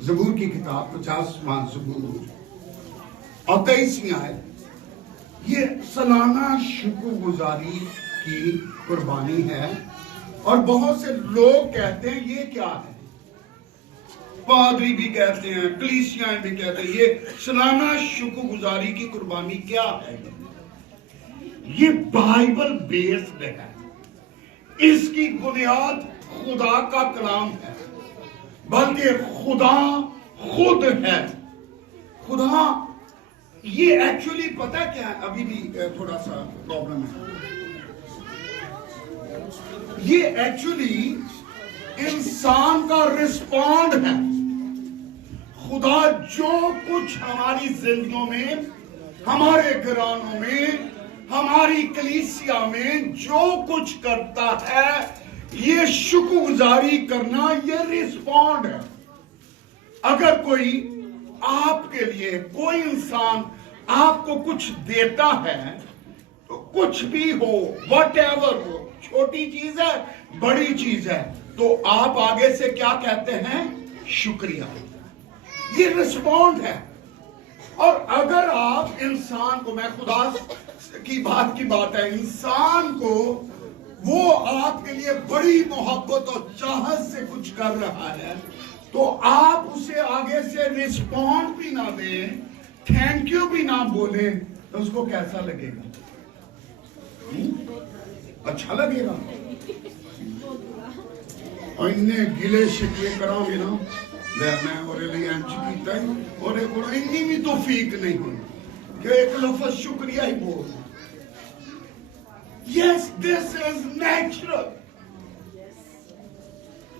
زبور کی کتاب 50واں زبور اور 23ویں آیت، یہ سالانہ شکر گزاری کی قربانی ہے، اور بہت سے لوگ کہتے ہیں یہ کیا ہے، پادری بھی کہتے ہیں، کلیسیاں بھی کہتے ہیں یہ سالانہ شکر گزاری کی قربانی کیا ہے۔ یہ بائبل بیسڈ ہے، اس کی بنیاد خدا کا کلام ہے، بلکہ خدا خود ہے۔ خدا یہ ایکچولی پتہ کیا ہے، ابھی بھی تھوڑا سا پرابلم ہے، یہ ایکچولی انسان کا رسپونڈ ہے۔ خدا جو کچھ ہماری زندگیوں میں، ہمارے گھرانوں میں، ہماری کلیسیا میں جو کچھ کرتا ہے، یہ شکر گزاری کرنا، یہ رسپونڈ ہے۔ اگر کوئی آپ کے لیے، کوئی انسان آپ کو کچھ دیتا ہے، تو کچھ بھی ہو، واٹ ایور ہو، چھوٹی چیز ہے، بڑی چیز ہے، تو آپ آگے سے کیا کہتے ہیں؟ شکریہ۔ یہ رسپونڈ ہے۔ اور اگر آپ انسان کو، میں خدا کی بات ہے، انسان کو وہ آپ کے لیے بڑی محبت اور چاہت سے کچھ کر رہا ہے، تو آپ اسے آگے سے رسپونڈ بھی نہ دیں، تھینک یو بھی نہ بولیں، تو اس کو کیسا لگے گا؟ اچھا لگے گا؟ اور انہیں گلے شکوے کرا گے نا، میں اور لیے انچ کیتا ہے، اور ایک اور انی بھی توفیق نہیں ہوئی کہ ایک لفظ شکریہ ہی بول۔ Yes, this is natural۔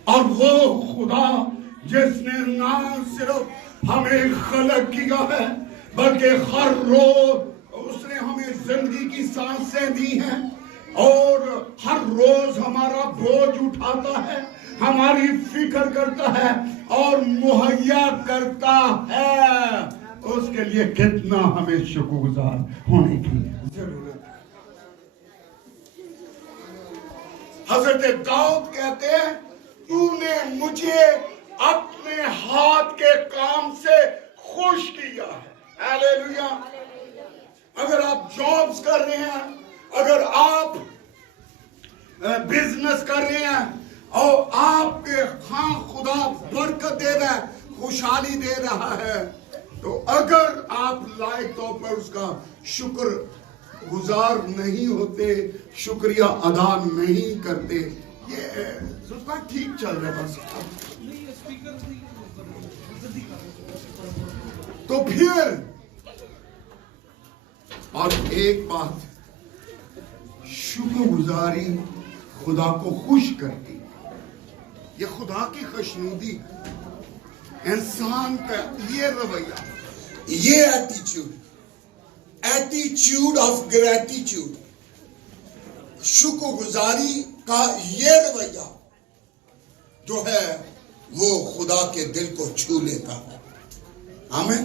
اور وہ خدا جس نے نہ صرف ہمیں خلق کیا ہے، بلکہ ہر روز اس نے ہمیں زندگی کی سانسیں دی ہیں، اور ہر روز ہمارا بوجھ اٹھاتا ہے، ہماری فکر کرتا ہے اور مہیا کرتا ہے، اس کے لیے کتنا ہمیں شکر گزار ہونے کی ضرورت ہے۔ حضرت داؤد کہتے ہیں، تو نے مجھے اپنے ہاتھ کے کام سے خوش کیا ہے۔ ہاللیلویہ۔ اگر آپ جابز کر رہے ہیں، اگر آپ بزنس کر رہے ہیں، اور آپ کے ہاں خدا برکت دے رہا ہے، خوشحالی دے رہا ہے، تو اگر آپ لائق طور پر اس کا شکر گزار نہیں ہوتے، شکریہ ادا نہیں کرتے، یہ سب ٹھیک چل رہا ہے بس، تو پھر اور ایک بات، شکر گزاری خدا کو خوش کرتی، یہ خدا کی خوشنودی، انسان کا یہ رویہ، یہ ایٹیچیوڈ آف گریٹیچیوڈ، شکر گزاری کا یہ رویہ جو ہے، وہ خدا کے دل کو چھو لیتا ہے۔ آمین۔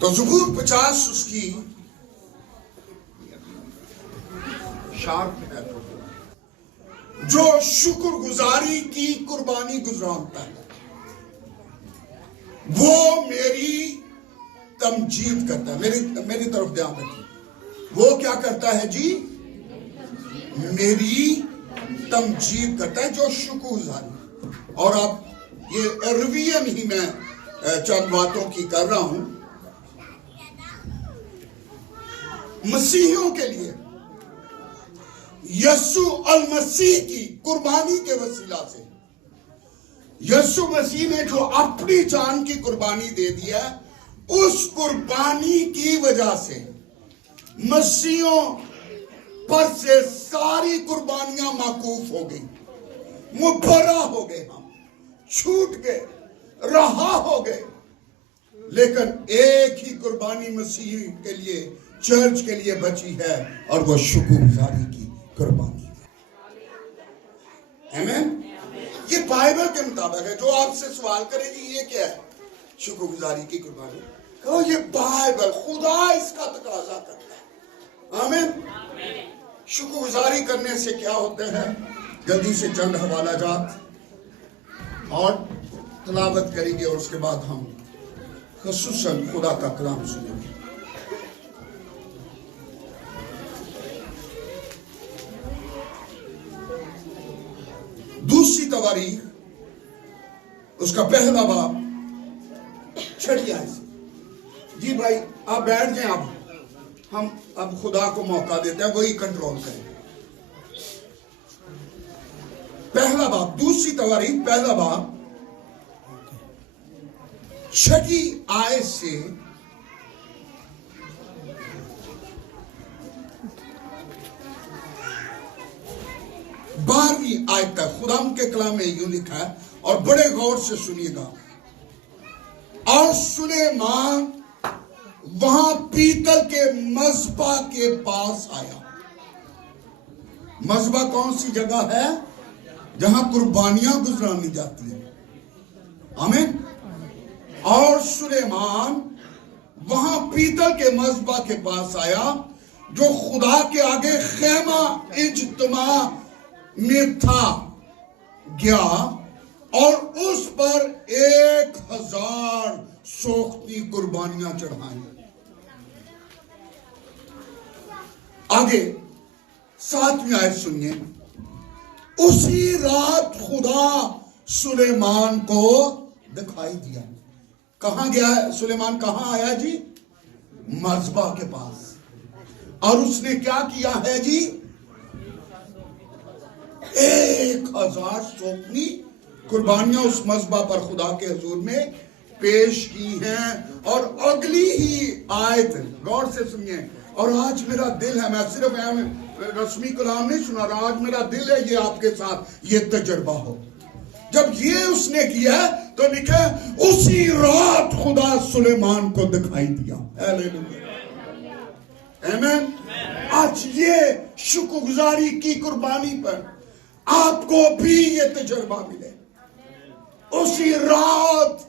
تو زبور 50 اس کی شارٹ ہے، جو شکر گزاری کی قربانی گزرانتا ہے، وہ میری تمجید کرتا ہے۔ میری طرف دھیان رکھیے، وہ کیا کرتا ہے جی؟ میری تمجید کرتا ہے، جو شکر گزاری۔ اور اب یہ رویہ نہیں، میں چند باتوں کی کر رہا ہوں۔ مسیحیوں کے لیے یسوع المسیح کی قربانی کے وسیلہ سے، یسوع مسیح نے جو اپنی جان کی قربانی دے دیا، اس قربانی کی وجہ سے مسیحوں پر سے ساری قربانیاں موقوف ہو گئی، مبرہ ہو گئے، ہم چھوٹ گئے، رہا ہو گئے۔ لیکن ایک ہی قربانی مسیح کے لیے، چرچ کے لیے بچی ہے، اور وہ شکر گزاری کی قربانی ہے۔ آمین۔ یہ بائبل کے مطابق ہے۔ جو آپ سے سوال کرے گی یہ کیا ہے شکر گزاری کی قربانی، کہو یہ بائبل، خدا اس کا تقاضا کرتا ہے۔ آمین۔ شکر گزاری کرنے سے کیا ہوتے ہیں؟ جلدی سے چند حوالہ جات اور تلاوت کریں گے اور اس کے بعد ہم خصوصاً خدا کا کلام سنیں گے. دوسری تواریخ اس کا پہلا باب 6 آیت سے. جی بھائی آپ بیٹھ جائیں. ہم اب خدا کو موقع دیتے ہیں وہی کنٹرول کریں. پہلا باب دوسری تواریخ پہلا باب 6 آیت سے 12 آیت تک خدا کے کلام میں یوں لکھا ہے اور بڑے غور سے سنیے گا. اور سلیمان وہاں پیتل کے مذبح کے پاس آیا. مذبح کون سی جگہ ہے؟ جہاں قربانیاں گزرانی جاتی ہیں. آمین. اور سلیمان وہاں پیتل کے مذبح کے پاس آیا جو خدا کے آگے خیمہ اجتماع میں تھا گیا اور اس پر 1000 سوختی قربانیاں چڑھائیں. آگے 7ویں آیت سنیے. اسی رات خدا سلیمان کو دکھائی دیا. کہاں گیا ہے سلیمان؟ کہاں آیا جی؟ مذبح کے پاس. اور اس نے کیا کیا ہے جی؟ 1000 سوختی قربانیاں اس مذبح پر خدا کے حضور میں پیش کی ہیں. اور اگلی ہی آیت غور سے سنیے. اور آج میرا دل ہے، میں صرف رسمی کلام نہیں سنا رہا، آج میرا دل ہے یہ آپ کے ساتھ یہ تجربہ ہو. جب یہ اس نے کیا تو لکھا اسی رات خدا سلیمان کو دکھائی دیا. آمین. آج یہ شکر گزاری کی قربانی پر آپ کو بھی یہ تجربہ ملے. اسی رات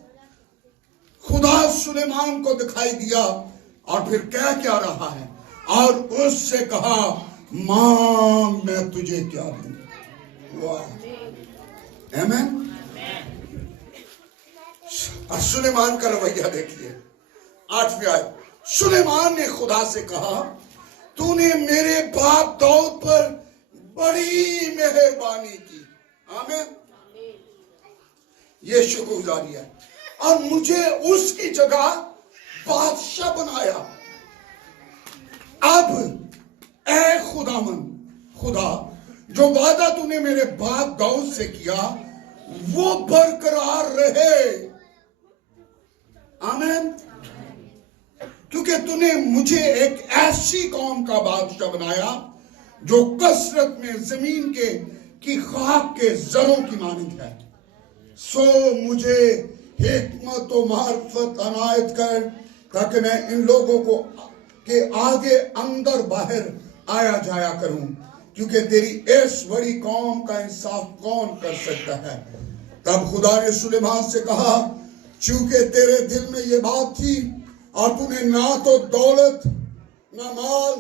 خدا سلیمان کو دکھائی دیا اور پھر کیا رہا ہے؟ اور اس سے کہا مانگ میں تجھے کیا دوں. آمین. اور سلیمان کا رویہ دیکھیے. 8ویں آیت. سلیمان نے خدا سے کہا تو نے میرے باپ داؤد پر بڑی مہربانی کی. آمین. یہ شکر گزاری ہے. اور مجھے اس کی جگہ بادشاہ بنایا. اب اے خدا جو وعدہ تو نے میرے باپ داؤد سے کیا وہ برقرار رہے. آمین. کیونکہ تو نے مجھے ایک ایسی قوم کا بادشاہ بنایا جو کثرت میں زمین کی خاک کے زروں کی مانند ہے. سو مجھے حکمت و معرفت عنایت کر تاکہ میں ان لوگوں کو کے آگے اندر باہر آیا جایا کروں. کیونکہ تیری اس بڑی قوم کا انصاف کون کر سکتا ہے؟ تب خدا نے سلیمان سے کہا چونکہ تیرے دل میں یہ بات تھی اور تو نے نہ تو دولت نہ مال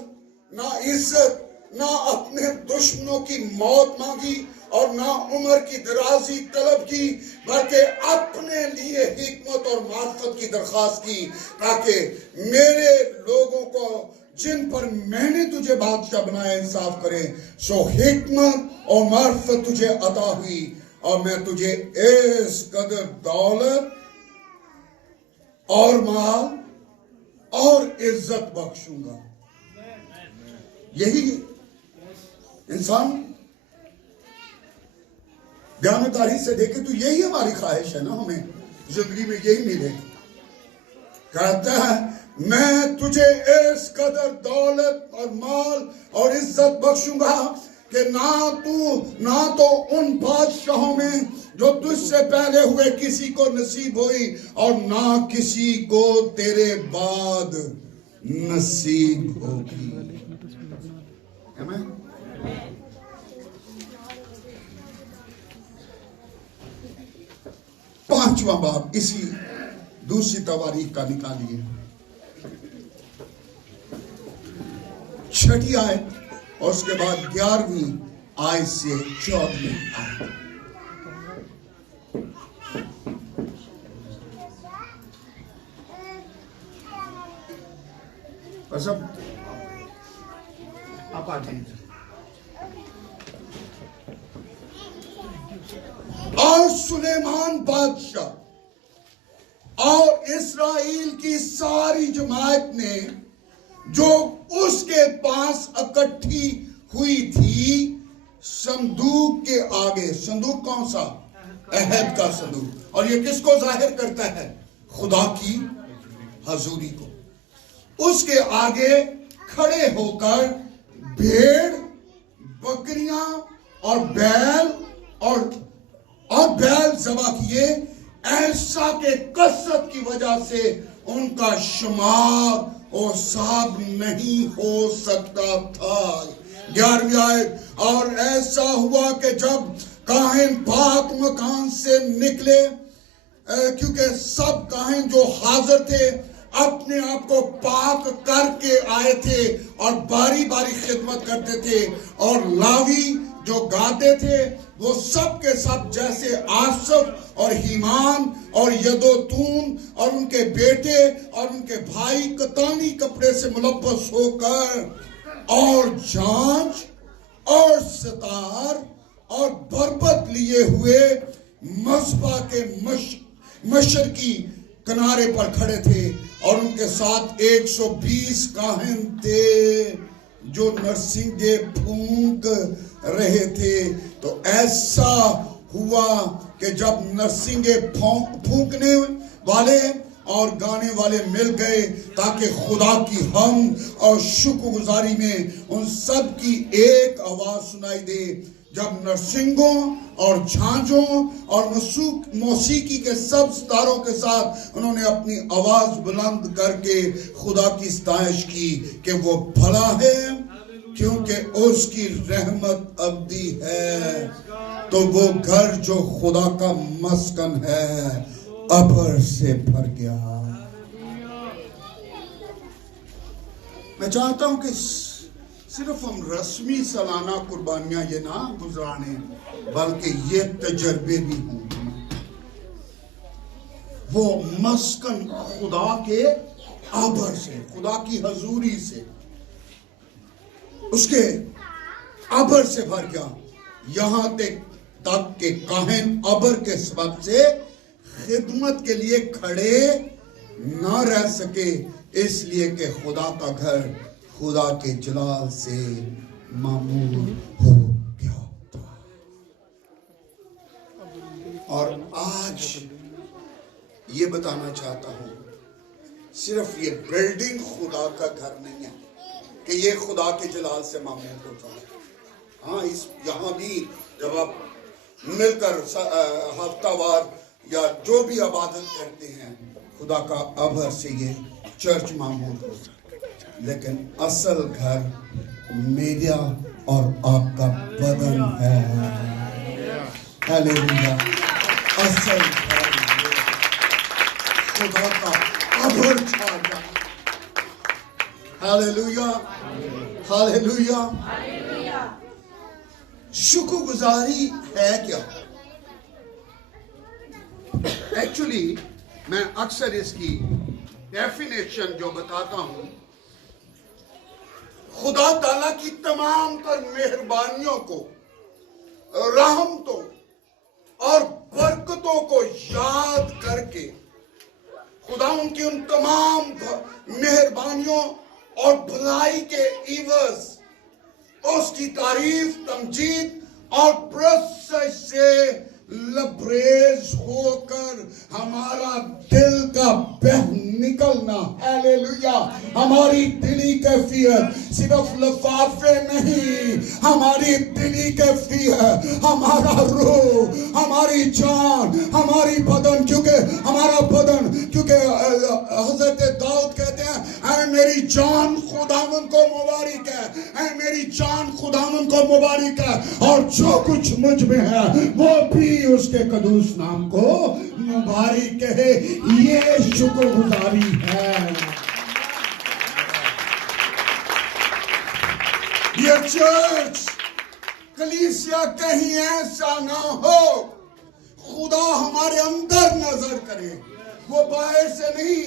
نہ عزت نہ اپنے دشمنوں کی موت مانگی اور نہ عمر کی درازی طلب کی بلکہ اپنے لیے حکمت اور معرفت کی درخواست کی تاکہ میرے لوگوں کو جن پر میں نے تجھے بادشاہ بنایا انصاف کرے. سو حکمت اور معرفت تجھے عطا ہوئی اور میں تجھے اس قدر دولت اور مال اور عزت بخشوں گا. یہی انسان دیانتداری سے دیکھے تو یہی ہماری خواہش ہے نا، ہمیں زندگی میں یہی ملے. کہتا ہے میں تجھے اس قدر دولت اور مال اور عزت بخشوں گا کہ نہ تو ان بادشاہوں میں جو تجھ سے پہلے ہوئے کسی کو نصیب ہوئی اور نہ کسی کو تیرے بعد نصیب ہوگی. آمین. پانچواں باب اسی دوسری تواریخ کا نکالیے. 6 آیت اور اس کے بعد 11ویں آیت سے 14ویں آیت. بس اب آپ آ جائیے. اور سلیمان بادشاہ اور اسرائیل کی ساری جماعت نے جو اس کے پاس اکٹھی ہوئی تھی صندوق کے آگے. صندوق کون سا؟ عہد کا صندوق. اور یہ کس کو ظاہر کرتا ہے؟ خدا کی حضوری کو. اس کے آگے کھڑے ہو کر بھیڑ، بکریاں اور بیل ذبح کیے. ایسا کہ کثرت کی وجہ سے ان کا شمار اور حساب نہیں ہو سکتا تھا. 11ویں آیت. اور ایسا ہوا کہ جب کاہن پاک مکان سے نکلے، کیونکہ سب کاہن جو حاضر تھے اپنے آپ کو پاک کر کے آئے تھے اور باری باری خدمت کرتے تھے، اور لاوی جو گاتے تھے وہ سب کے سب جیسے آصف اور ہیمان اور یدوتون اور ان کے بیٹے اور ان کے بھائی کتانی کپڑے سے ملبس ہو کر اور جانچ اور ستار اور بربت لیے ہوئے مذبح کے مشرقی کنارے پر کھڑے تھے. اور ان کے ساتھ 120 کاہن تھے جو نرسنگے پھونک رہے تھے. تو ایسا ہوا کہ جب نرسنگے پھونکنے والے اور گانے والے مل گئے تاکہ خدا کی حمد اور شکر گزاری میں ان سب کی ایک آواز سنائی دے. جب نرسنگوں اور جھانجوں اور موسیقی کے سب ستاروں کے ساتھ انہوں نے اپنی آواز بلند کر کے خدا کی ستائش کی کہ وہ بھلا ہے کیونکہ اس کی رحمت ابدی ہے. تو وہ گھر جو خدا کا مسکن ہے ابر سے بھر گیا. میں چاہتا ہوں کہ صرف ہم رسمی سالانہ قربانیاں یہ نہ گزرانے بلکہ یہ تجربے بھی ہوں. وہ مسکن خدا کے ابر سے، خدا کی حضوری سے، اس کے ابر سے بھر گیا. یہاں تک کہ کاہن ابر کے سبب سے خدمت کے لیے کھڑے نہ رہ سکے، اس لیے کہ خدا کا گھر خدا کے جلال سے معمور ہو گیا تھا. اور آج یہ بتانا چاہتا ہوں صرف یہ بلڈنگ خدا کا گھر نہیں ہے کہ یہ خدا کے جلال سے معمور ہوتا ہے. ہاں یہاں بھی جب آپ مل کر ہفتہ وار یا جو بھی عبادت کرتے ہیں خدا کا ابر سے یہ چرچ معمور ہوتا ہے. لیکن اصل گھر میرا اور آپ کا بدن ہے. ہاللیلویا. اصل گھر خدا کا ابر چھا گیا. ہاللیلویا. ہاللیلویا. شکر گزاری ہے کیا؟ ایکچولی میں اکثر اس کی ڈیفینیشن جو بتاتا ہوں، خدا تعالیٰ کی تمام تر مہربانیوں کو، رحمتوں اور برکتوں کو یاد کر کے خدا ان کی ان تمام مہربانیوں اور بھلائی کے عوض اس کی تعریف، تمجید اور پرستش سے لبریز ہو کر ہمارا دل کا بہ نکلنا. ہاللیلویا. ہماری دلی کیفیت صرف لفافے نہیں، ہماری دلی کیفیت، ہمارا روح، ہماری جان، ہماری بدن، کیونکہ ہمارا بدن، کیونکہ حضرت داؤد کہتے ہیں اے میری جان خداوند کو مبارک ہے، اے میری جان خداوند کو مبارک ہے، اور جو کچھ مجھ میں ہے وہ بھی اس کے قدوس نام کو مبارک ہے. یہ شکر گزاری ہے. یہ چرچ کلیسیا کہیں ایسا نہ ہو خدا ہمارے اندر نظر کرے، وہ باہر سے نہیں،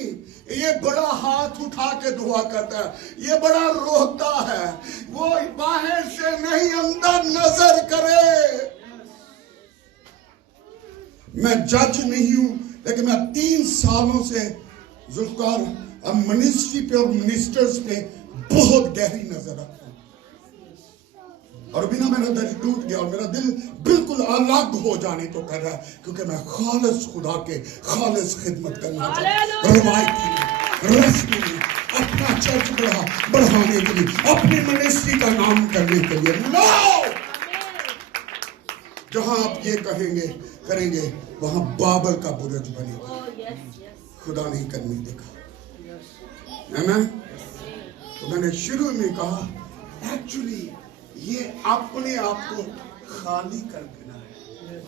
یہ بڑا ہاتھ اٹھا کے دعا کرتا ہے، یہ بڑا روتا ہے، وہ باہر سے نہیں اندر نظر کرے۔ میں جج نہیں ہوں، لیکن میں 3 سالوں سے ذوالفقار منسٹری پہ اور منسٹرز پہ بہت گہری نظر رکھتا ہوں، اور بنا میرا دل ٹوٹ گیا اور میرا دل بالکل الگ ہو جانے تو کر رہا ہے، کیونکہ میں خالص خدا کے خالص خدمت کرنا چاہتا ہوں، روایتی رسمی اپنا چرچ بڑھانے کے لیے، اپنی منسٹری کا نام کرنے کے لیے۔ نو، جہاں آپ یہ کہیں گے کریں گے وہاں بابل کا برج بنے گا، خدا نہیں کرنے دے گا۔ آمین۔ تو میں نے شروع میں کہا ایکچولی یہ اپنے آپ کو خالی کر دینا ہے۔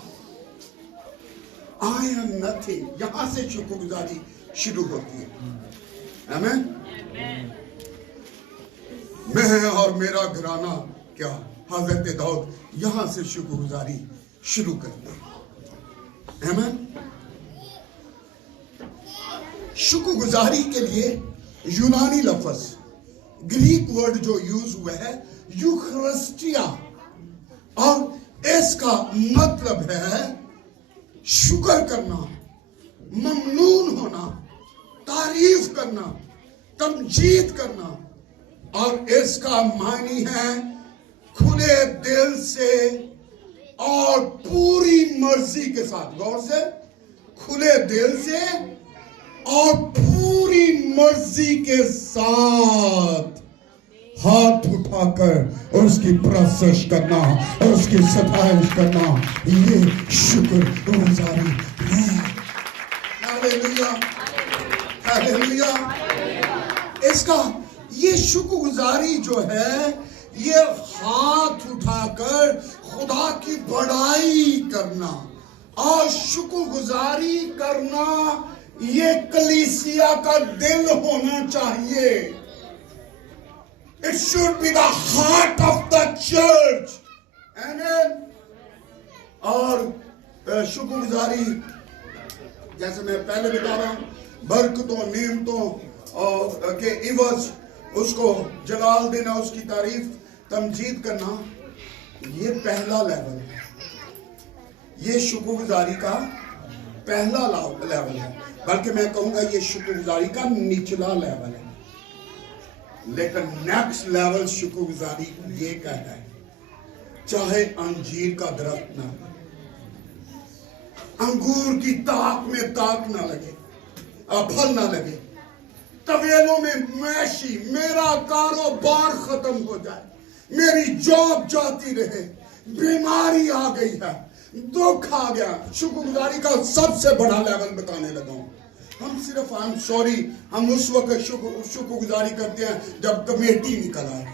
I am nothing، یہاں سے شکر گزاری شروع ہوتی ہے۔ آمین۔ میں اور میرا گھرانہ کیا حضرت داؤد یہاں سے شکر گزاری شروع کرتے ہیں۔ آمین۔ شکر گزاری کے لیے یونانی لفظ گریک ورڈ جو یوز ہوا ہے یوخرسٹیا، اور اس کا مطلب ہے شکر کرنا، ممنون ہونا، تعریف کرنا، تمجید کرنا، اور اس کا معنی ہے کھلے دل سے اور پوری مرضی کے ساتھ۔ غور سے، کھلے دل سے اور پوری مرضی کے ساتھ ہاتھ اٹھا کر اور اس کی پرستش کرنا اور اس کی ستائش کرنا، یہ شکر گزاری ہے۔ ہاللیلویا، ہاللیلویا۔ اس کا یہ شکر گزاری جو ہے، یہ ہاتھ اٹھا کر خدا کی بڑائی کرنا اور شکر گزاری کرنا، یہ کلیسیا کا دل ہونا چاہیے۔ It should be the heart of the church. Amen. اور شکر گزاری جیسے میں پہلے بتا رہا ہوں، برکتوں، نعمتوں کے عوض اس کو جلال دینا، اس کی تعریف تمجید کرنا، یہ پہلا لیول ہے، یہ شکر گزاری کا پہلا لیول ہے، بلکہ میں کہوں گا یہ شکر گزاری کا نچلا لیول ہے۔ لیکن نیکسٹ لیول شکر گزاری یہ کہتا ہے چاہے انجیر کا درخت نہ، انگور کی تاک میں تاک نہ لگے، پھل نہ لگے، طویلوں میں معاشی، میرا کاروبار ختم ہو جائے، میری جاب جاتی رہے، بیماری آ گئی ہے، دکھ آ گیا، شکر گزاری کا سب سے بڑا لیول بتانے لگا ہوں۔ ہم صرف ہم اس وقت شکر گزاری کرتے ہیں جب کمیٹی نکل آئے،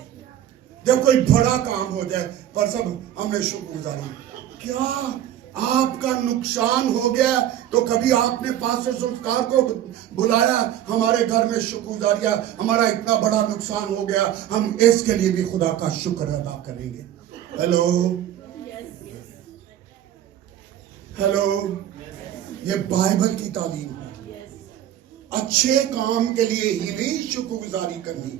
جب کوئی بڑا کام ہو جائے، پر سب ہم نے شکر گزاری۔ کیا آپ کا نقصان ہو گیا تو کبھی آپ نے پاسٹر ذوالفقار کو بلایا ہمارے گھر میں شکر گزاریہ، ہمارا اتنا بڑا نقصان ہو گیا، ہم اس کے لیے بھی خدا کا شکر ادا کریں گے۔ ہیلو ہیلو، یہ بائبل کی تعلیم ہے۔ اچھے کام کے لیے ہی نہیں شکر گزاری کرنی،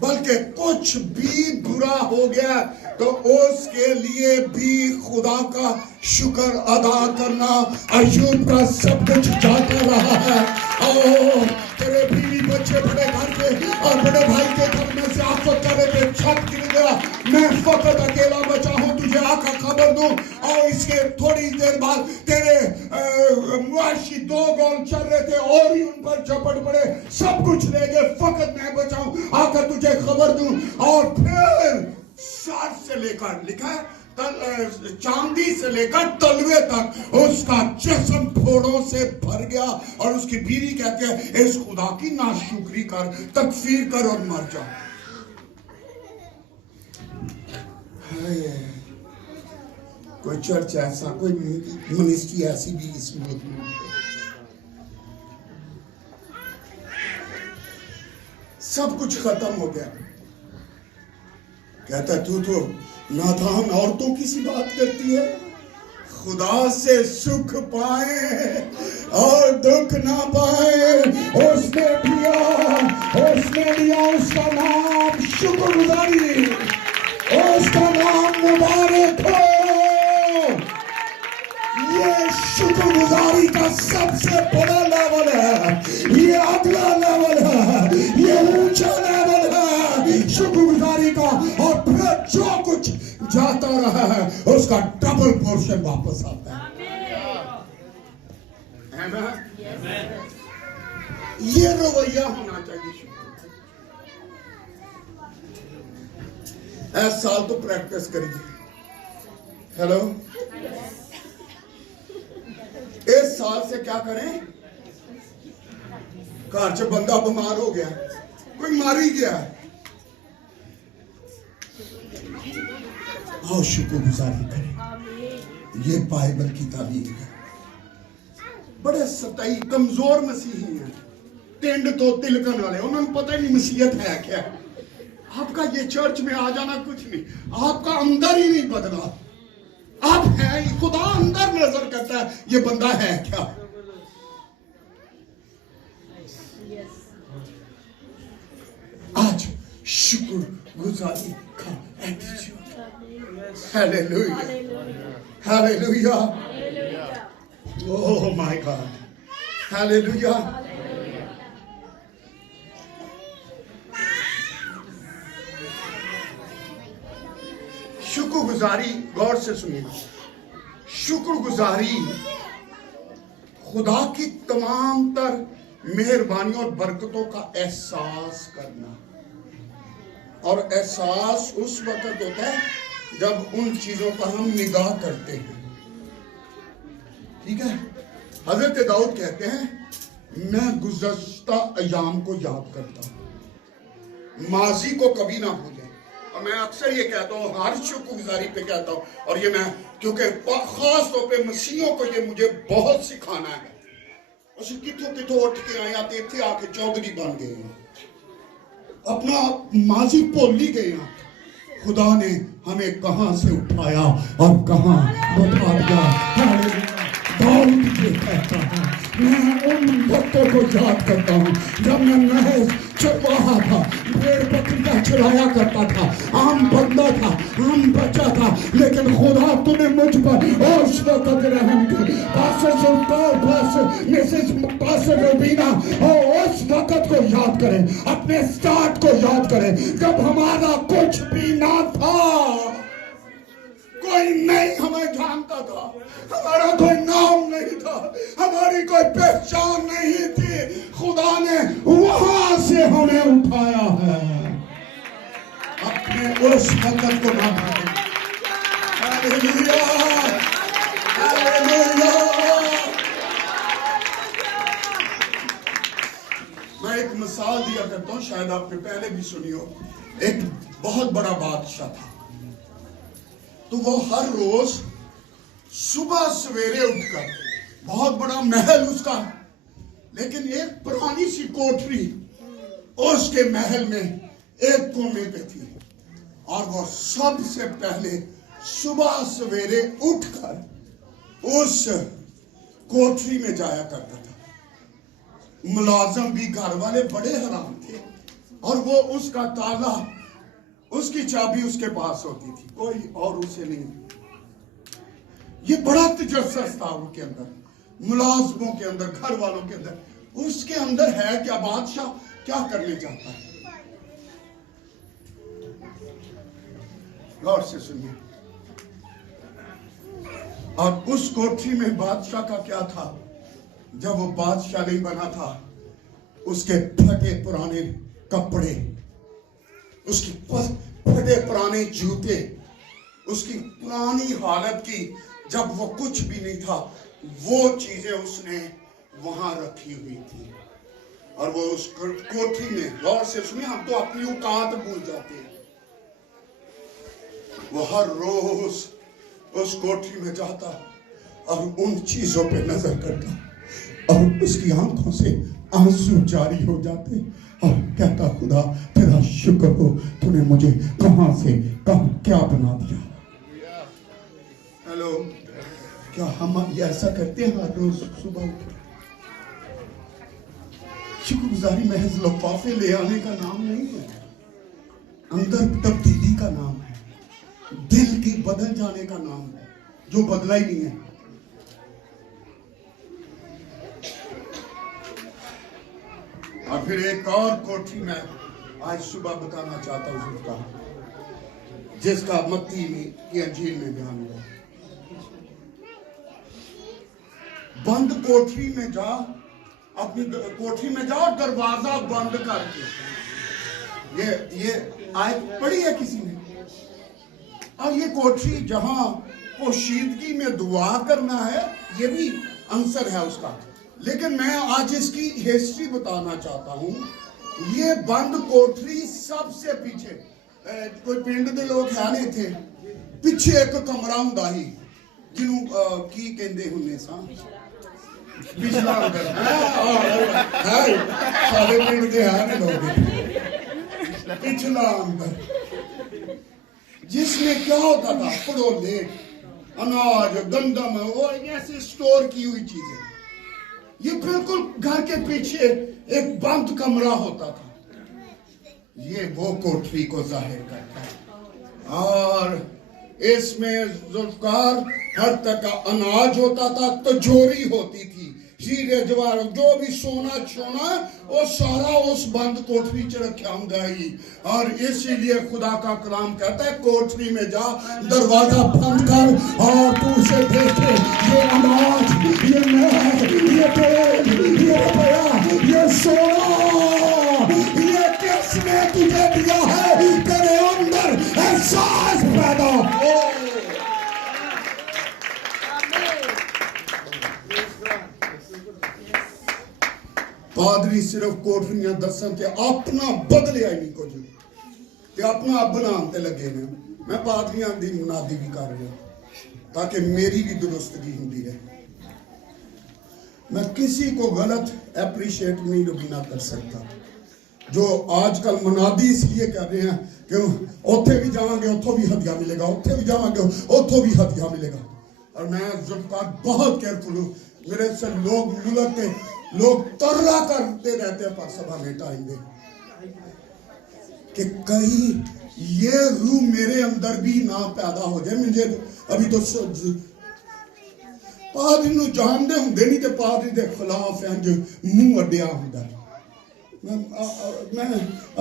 بلکہ کچھ بھی برا ہو گیا تو اس کے لیے بھی خدا کا شکر ادا کرنا۔ ایوب کا سب کچھ جاتا رہا ہے، اور تیرے بیوی بچے بڑے گھر کے اور بڑے بھائی کے گھر میں سے آفت کرے پہ چھت گر گیا، میں فقط اکیلا بچا ہوں، تجھے آ کر خبر دوں۔ اور اس کے تھوڑی دیر بعد تیرے معاشی 2 گول چل رہے تھے اور ہی ان پر چپٹ پڑے، سب کچھ لے گئے، فقط میں بچاؤں، آ کر تجھے خبر دوں۔ اور پھر سر سے لے کر لکھا ہے چاندی سے لے کر تلوے تک اس کا جسم پھوڑوں سے بھر گیا، اور اس کی بیوی کہتے ہیں اس خدا کی ناشکری کر، تکفیر کر اور مر جا۔ کوئی چرچ ایسا، کوئی منسٹری ایسی بھی اس ملک میں، سب کچھ ختم ہو گیا، کہتا ہے تو نادان عورتوں کی سی بات کرتی ہے، خدا سے سکھ پائے اور دکھ نہ پائے. اس نے دیا اس کا نام شکر گزاری. اس کا نام مبارک ہو. یہ شکر گزاری کا سب سے بڑا لیول ہے. یہ اگلا لیول ہے. یہ اونچا لیول ہے شکر گزاری کا. اور پھر جو کچھ جاتا رہا ہے اس کا ڈبل پورشن واپس آتا ہے. یہ رویہ ہونا چاہیے. اس سال تو پریکٹس کریے. ہیلو, اس سال سے کیا کریں؟ گھر چ بندہ بیمار ہو گیا, کوئی ماری گیا, آؤ شکر گزاری کریں. یہ بائبل کی تعلیم ہے. بڑے سطحی کمزور مسیحی ہیں, ٹینڈ تو تلکن والے, انہوں نے پتہ ہی نہیں مسیحیت ہے کیا. آپ کا یہ چرچ میں آ جانا کچھ نہیں, آپ کا اندر ہی نہیں بدلا. آپ ہیں, خدا اندر نظر کرتا ہے یہ بندہ ہے کیا. آج شکر گزاری کا attitude. Hallelujah, hallelujah. Oh my God. Hallelujah. شکر گزاری, غور سے سنیے, شکر گزاری خدا کی تمام تر مہربانیوں اور برکتوں کا احساس کرنا. اور احساس اس وقت ہوتا ہے جب ان چیزوں پر ہم نگاہ کرتے ہیں. ٹھیک ہے. حضرت داؤد کہتے ہیں میں گزشتہ ایام کو یاد کرتا ہوں, ماضی کو کبھی نہ بھولیں. اور میں اکثر یہ کہتا ہوں, ہر شکر گزاری پہ کہتا ہوں, اور یہ میں کیونکہ خاص طور پہ مسیحوں کو یہ مجھے بہت سکھانا ہے. اسے کتوں اٹھ کے آئے, آتے تھے آ کے چودھری بن گئے ہیں, اپنا ماضی بھول ہی گئے ہیں. خدا نے ہمیں کہاں سے اٹھایا اور کہاں بٹھا دیا. داؤد یہ کہتا ہے میں ان وقتوں کو یاد کرتا ہوں جب میں محض چرواہا تھا, بھیڑ بکریاں چرایا کرتا تھا, عام بندہ تھا, عام بچہ تھا, لیکن خدا تو نے مجھ پر اس وقت رحم کی. پاسٹر سلطان, پاسٹر روبینہ, اور اس وقت کو یاد کریں, اپنے سٹارٹ کو یاد کریں جب ہمارا کچھ بھی نہ تھا. کوئی نہیں ہمیں جانتا تھا, ہمارا کوئی نام نہیں تھا, ہماری کوئی پہچان نہیں تھی. خدا نے وہاں سے ہمیں اٹھایا ہے. اپنے اس وقت کو نہ بھولیں. Hallelujah, hallelujah. میں ایک مثال دیا کرتا ہوں, شاید آپ نے پہلے بھی سنی ہو. ایک بہت بڑا بادشاہ تھا, تو وہ ہر روز صبح سویرے اٹھ کر, بہت بڑا محل اس کا, لیکن ایک پرانی سی کوٹری اس کے محل میں ایک کونے پہ تھی, اور وہ سب سے پہلے صبح سویرے اٹھ کر اس کوٹری میں جایا کرتا تھا. ملازم بھی, گھر والے بڑے حرام تھے, اور وہ اس کا تالا, اس کی چابی اس کے پاس ہوتی تھی, کوئی اور اسے نہیں. یہ بڑا تجسس تھا ان کے اندر, ملازموں کے اندر, گھر والوں کے اندر. اس کے اندر ہے کیا, بادشاہ کیا کرنے چاہتا ہے. غور سے سنیے. اور اس کوٹری میں بادشاہ کا کیا تھا, جب وہ بادشاہ نہیں بنا تھا, اس کے پھٹے پرانے کپڑے, اس کی پھٹے پرانے جوتے, اس کی پرانی حالت کی, جب وہ کچھ بھی نہیں تھا, وہ چیزیں اس نے وہاں رکھی ہوئی تھی. اور وہ اس کوٹری میں, غور سے سنیں, ہم تو اپنی اوقات بھول جاتے ہیں. وہ ہر روز اس کوٹری میں جاتا اور ان چیزوں پہ نظر کرتا, اور اس کی آنکھوں سے آنسو جاری ہو جاتے, اور کہتا خدا تیرا شکر ہو, تو نے مجھے کہاں سے کیا بنا دیا. ہیلو, کیا ہم ایسا کرتے ہیں ہر روز صبح اٹھ؟ شکر گزاری محض لفافے لے آنے کا نام نہیں ہے، اندر تبدیلی کا نام ہے، دل کے بدل جانے کا نام ہے، جو بدلا ہی نہیں ہے۔ اور پھر ایک اور کوٹھی میں آج صبح بتانا چاہتا ہوں اس کا، جس کا متی کی انجیل میں بیان ہوا۔ بند کوٹھی میں جا، اپنی کوٹھی میں جا اور دروازہ بند کر کے، یہ آیت پڑھی ہے کسی نے؟ اور یہ کوٹھی جہاں پوشیدگی میں دعا کرنا ہے، یہ بھی عنصر ہے اس کا، لیکن میں آج اس کی ہسٹری بتانا چاہتا ہوں۔ یہ بند کوٹھی سب سے پیچھے، کوئی پنڈ دے لوگ ہے نہیں تھے، پیچھے ایک کمرہ ہوندا ہی جنوں کی کہندے ہونے سا پچھلا اندر ہے، سارے پنڈ دے ہے نہیں لوگ، پچھلا اندر، جس میں کیا ہوتا تھا؟ پڑولے، اناج، گندم، وہ ایسے سٹور کی ہوئی چیزیں۔ یہ بالکل گھر کے پیچھے ایک بند کمرہ ہوتا تھا۔ یہ وہ کوٹھی کو ظاہر کرتا ہے، اور اس میں ذوالفقار ہر طرح کا اناج ہوتا تھا، تجوری ہوتی تھی، ہیرے جواہر، جو بھی سونا چھونا وہ سارا اس بند کوٹھی چ رکھا ہوں گی۔ اور اسی لیے خدا کا کلام کہتا ہے کوٹھی میں جا، دروازہ بند کر، اور تو اسے دیکھے، یہ اناج، یہ مہر، یہ تیل، یہ روپیہ، یہ سونا، یہ کس نے تجھے دیا ہے؟ تیرے اندر احساس پیدا ہو۔ پادری صرف کوٹھیاں دسن تے اپنا بدلیا ہی نہیں کچھ، تے اپنا اب بنان تے لگے نے۔ میں پادریاں دی منادی بھی کر رہا ہوں تاکہ میری بھی درستگی ہوندی رہے۔ میں کسی کو غلط اپریشیٹ نہیں بھی نہ کر سکتا۔ جو آج کل منادی اس لیے کر رہے ہیں کہ اوتھے بھی جاؤں گے اوتھوں بھی ہدیہ ملے گا، اوتھے بھی جاؤں گے اوتھوں بھی ہدیہ ملے گا۔ اور میں ذوالفقار بہت کیئرفل ہوں، میرے سے لوگ ملک کے لوگ ترلا کرتے رہتے ہیں پر سبھا میں ٹائم دے کہ کہیں یہ روح میرے اندر بھی نہ پیدا ہو جائے۔ مجھے ابھی تو پادری نو جان دے ہوں دے نہیں تے پادری دے خلاف ہیں جو منہ اڈیا ہوں دا۔ میں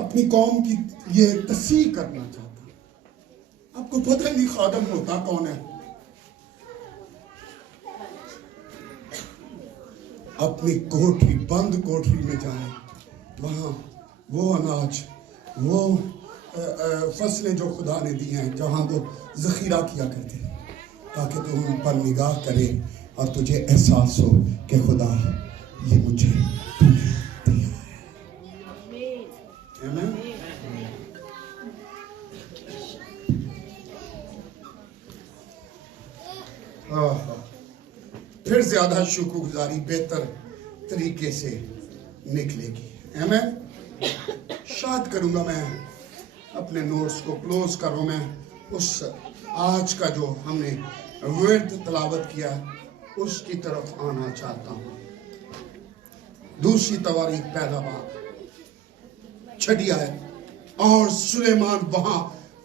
اپنی قوم کی یہ تصحیح کرنا چاہتا ہوں۔ آپ کو پتہ نہیں خادم ہوتا کون ہے؟ اپنی کوٹھی، بند کوٹھی میں جائیں، وہاں وہ اناج، وہ فصلیں جو خدا نے دی ہیں، جہاں وہ ذخیرہ کیا کرتے ہیں، تاکہ تم ان پر نگاہ کرے اور تجھے احساس ہو کہ خدا یہ مجھے دیا ہے۔ آمین۔ پھر زیادہ شکر گزاری بہتر طریقے سے نکلے گی۔ آمین۔ شاید کروں گا میں اپنے نوٹس کو کلوز کروں، میں اس آج کا جو ہم نے ورد تلاوت کیا اس کی طرف آنا چاہتا ہوں۔ دوسری تواریخ پہلا باب چھٹی آیت، اور سلیمان وہاں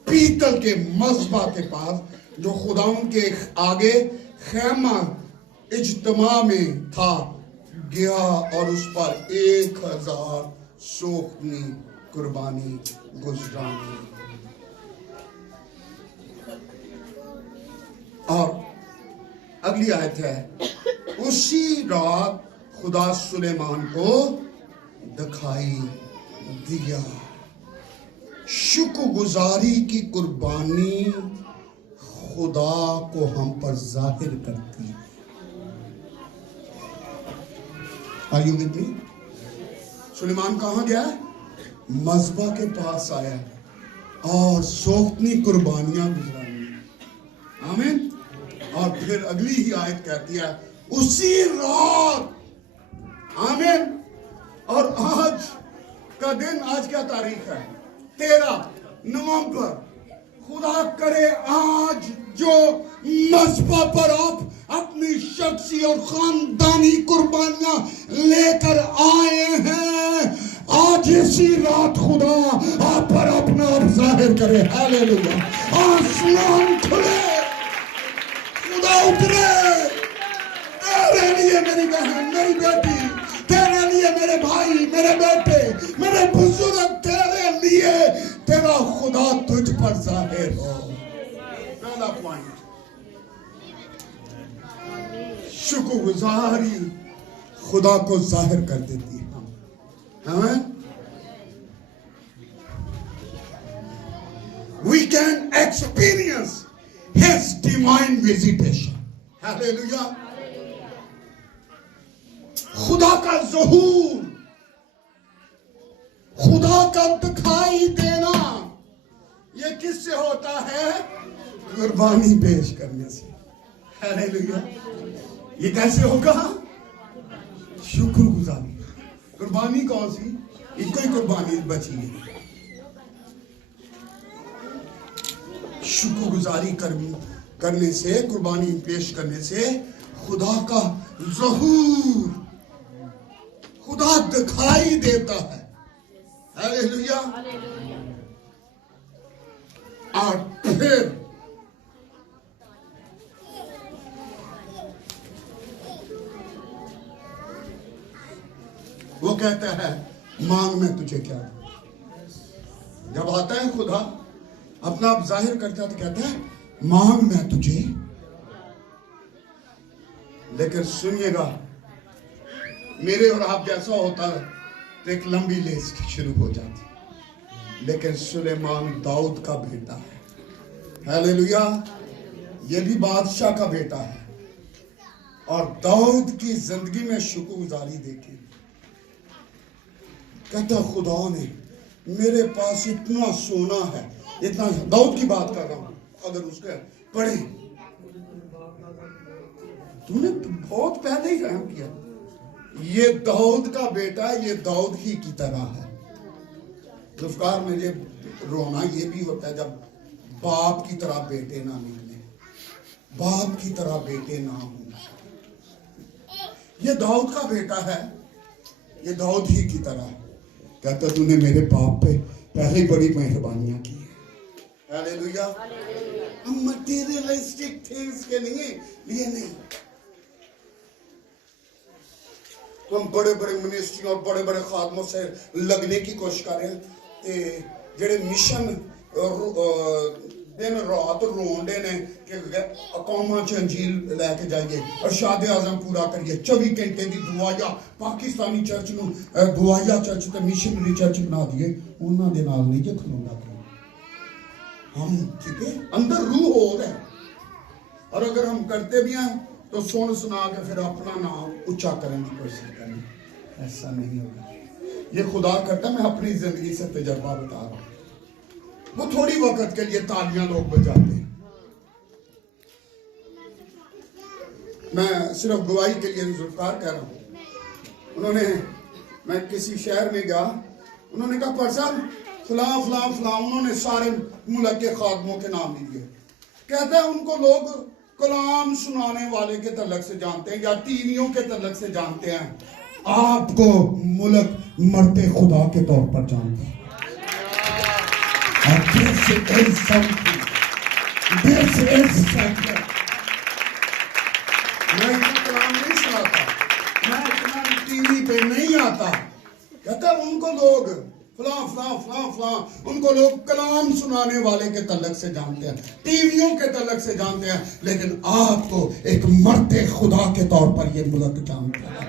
پیتل کے مذبح کے پاس جو خداوند کے آگے خیمہ اجتماع میں تھا گیا، اور اس پر 1000 سوختنی قربانی گزرانی۔ اور اگلی آیت ہے، اسی رات خدا سلیمان کو دکھائی دیا۔ شکر گزاری کی قربانی خدا کو ہم پر ظاہر کرتی ہے۔ Are you with me؟ سلیمان کہاں گیا ہے؟ مذبح کے پاس آیا ہے اور سوختنی قربانیاں گزرانی۔ آمین۔ اور پھر اگلی ہی آیت کہتی ہے اسی رات۔ آمین۔ اور آج کا دن، آج کیا تاریخ ہے؟ 13 نومبر۔ خدا کرے آج جو مذبح پر آپ اپنی شخصی اور خاندانی قربانیاں لے کر آئے ہیں، آج اسی رات خدا آپ پر اپنا آپ ظاہر کرے. ہاللیلویا. آسمان کھلے, خدا اترے تیرے لیے میری بہن, میری بیٹی, تیرے لیے میرے بھائی, میرے بیٹے, میرے بزرگ, تیرے لیے تیرا خدا تجھ پر ظاہر ہو. پہلا پوائنٹ, شکر گزاری خدا کو ظاہر کر دیتی ہے. ہمیں we can experience his divine visitation. Hallelujah. خدا کا ظہور, خدا کا دکھائی دینا, یہ کس سے ہوتا ہے؟ قربانی پیش کرنے سے. ہاللیلویا. یہ کیسے ہوگا؟ شکر گزاری. قربانی کون سی؟ ایک ہی قربانی بچی ہے. شکر گزاری کرنے سے, قربانی پیش کرنے سے خدا کا ظہور, خدا دکھائی دیتا ہے. ہاللیلویا. اور پھر وہ کہتا ہے مانگ میں تجھے کیا دوں. جب آتا ہے خدا اپنا آپ ظاہر کرتا ہے تو کہتا ہے مانگ میں تجھے. لیکن سنیے گا, میرے اور آپ جیسا ہوتا ہے تو ایک لمبی لسٹ شروع ہو جاتی. لیکن سلیمان داؤد کا بیٹا ہے. ہاللیلویا. یہ بھی بادشاہ کا بیٹا ہے. اور داؤد کی زندگی میں شکر گزاری دیکھی. کہتا خدا نے میرے پاس اتنا سونا ہے, اتنا, داؤد کی بات کر رہا ہوں, اگر اس کے پڑھیں تو نے بہت پہلے ہی رحم کیا. یہ داؤد کا بیٹا, یہ داؤد ہی کی طرح ہے. ذوالفقار مجھے رونا یہ بھی ہوتا ہے جب باپ کی طرح بیٹے نہ نکلے, باپ کی طرح بیٹے نہ ہوں. یہ داؤد کا بیٹا ہے, یہ داؤد ہی کی طرح ہے. کہتا تو نے میرے باپ پہ پہلے بڑی مہربانیاں کی ہیں. ہاللیلویا. ہم مٹیریلسٹک تھنگز کے لیے نہیں, ہم بڑے بڑے منسٹری اور بڑے بڑے خادموں سے لگنے کی کوشش کر رہے ہیں کہ جڑے مشن دن رات رونڈے نے کہ اقواماں چ انجیل لے کے جائیے, ارشاد اعظم پورا کریے, 24 گھنٹے دی دعایا پاکستانی چرچ نو دعایا چرچ تے مشنری چرچ بنا دیے. انہاں دے نال نہیں جے کھلوندا کوئی. ہم ٹھیک اندر روح ہو رہا ہے, اور اگر ہم کرتے بھی ہیں تو سن سنا کے پھر اپنا نام اونچا کرنے کی کوشش کریں. ایسا نہیں ہوگا. یہ خدا کرتا, میں اپنی زندگی سے تجربہ بتا رہا ہوں. وہ تھوڑی وقت کے لیے تالیاں لوگ بجاتے ہیں. میں صرف گواہی کے لیے ذوالفقار کہہ رہا ہوں. میں کسی شہر میں گیا, انہوں نے کہا پر صاحب فلاں فلاں فلاں, انہوں نے سارے ملک کے خادموں کے نام لیے. کہتا ہے ان کو لوگ کلام سنانے والے کے تعلق سے جانتے ہیں یا ٹی ویوں کے تعلق سے جانتے ہیں. آپ کو ملک مرتے خدا کے طور پر جانتے ہیں. This is something. This is something. میں اتنا کلام نہیں سناتا, میں اتنا ٹی وی پہ نہیں آتا. کہتا ہے ان کو لوگ فلاں فلاں فلاں فلاں, ان کو لوگ کلام سنانے والے کے تعلق سے جانتے ہیں, ٹی ویوں کے تعلق سے جانتے ہیں, لیکن آپ کو ایک مرتے خدا کے طور پر یہ ملک جانتا ہے.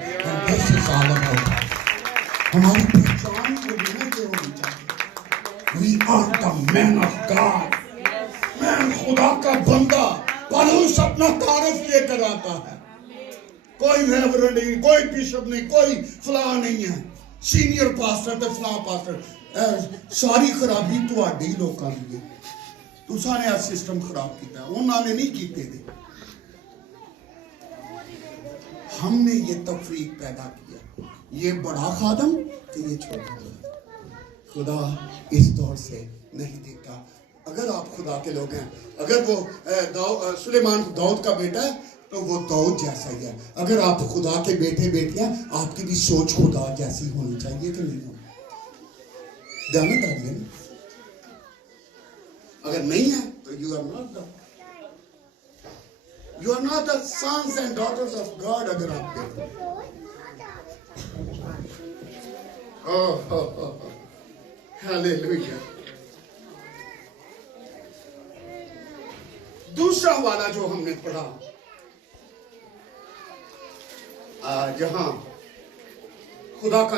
ہماری پہچان کو بھی کہ ہونی چاہیے. We are the men of God. میں خدا کا بندہ. پالوس اپنا تعارف یہ کراتا ہے. کوئی ریورنڈ نہیں, کوئی بشپ نہیں, کوئی فلاں نہیں ہے, سینئر پاسٹر تے فلاں پاسٹر. ساری خرابی تواڈی لوکاں دی ہے. تساں نے سسٹم خراب کیتا ہے, انہاں نے نہیں کیتے دے. ہم نے یہ تفریق پیدا کیا, یہ بڑا خادم کہ یہ چھوٹا خادم. خدا اس دور سے نہیں دیکھتا. اگر آپ خدا کے لوگ ہیں, اگر وہ سلیمان داؤد کا بیٹا ہے تو وہ داؤد جیسا ہی ہے. اگر آپ خدا کے بیٹے بیٹیاں, آپ کی بھی سوچ خدا جیسی ہونی چاہیے کہ نہیں ہونی. دیانت آ رہی ہے نا؟ اگر نہیں ہے تو you are not the you are not the sons and daughters of God. اگر آپ کے ہاللیلویا. دوسرا والا جو ہم نے پڑھا جہاں خدا کا